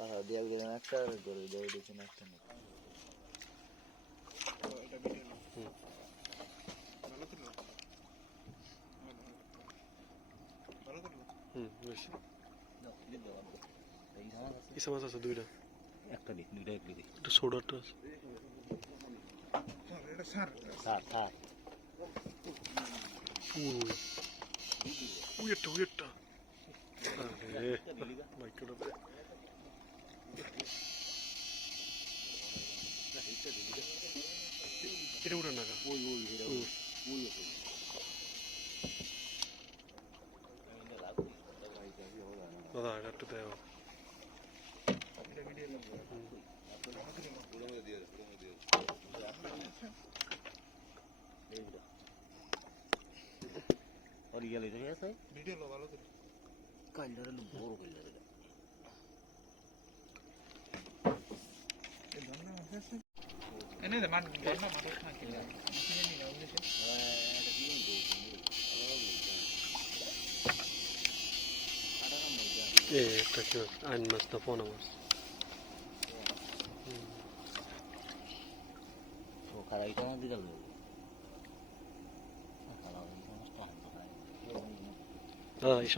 পাহা দিয়ে দিলাম একটা আর করে দিয়ে দিয়েছেন একটা না হুম বেশ ইসা মাছ আছে দুইটা একটা দিক দুইটা একটু দিক একটা সোডাটা আছে থাক থাক উই উই একটা উই একটা মাইক্রোটা এটা উঠান না ওই ওই ওই হুম। ওই দাদা এটা একটু দেও और ये ले जाइए सही ভিডিও লো ভালো করে কাইলার লো বড় কাইলার এনে Evet, kaçıyor. Aynı masada fonu var. O kadar yıkana bir alıyor. Ha, iş.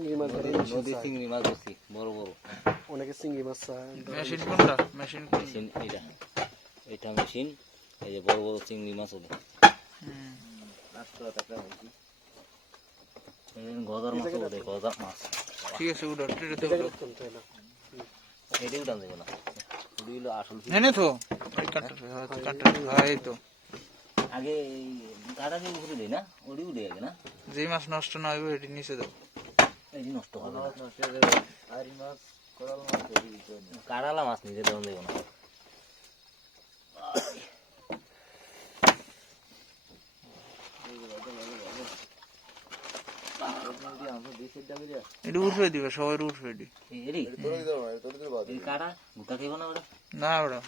চিংড়ি মাছ নদী- চিংড়ি মাছ ধরছি বড় বড়। অনেকে চিংড়ি মাছ চায়। মেশিন কোনটা? মেশিন মেশিন এটা এটা মেশিন এই যে বড় বড় চিংড়ি মাছ ওদের। হুম গজার মাছ ওদের গজার মাছ। ঠিক আছে উড়ো ট্রেতে উড়ো এটাই উঠান দেবো না। এনে তো? হ্যাঁ তো। আগে এই কাটা দিয়ে উপরে দেয় না ওটি উঠে আগে না? যেই মাছ নষ্ট না হইবে এটি নিচে দাও। এই নষ্ট হবে মাছ নিজে দেওয়া দেবো না এটি উঠবে দিবে সবাই উঠবে এটি না ওরা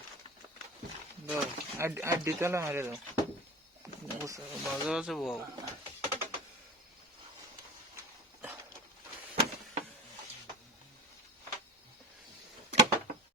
দাও আর মারে দাও বাজে বাজে বউ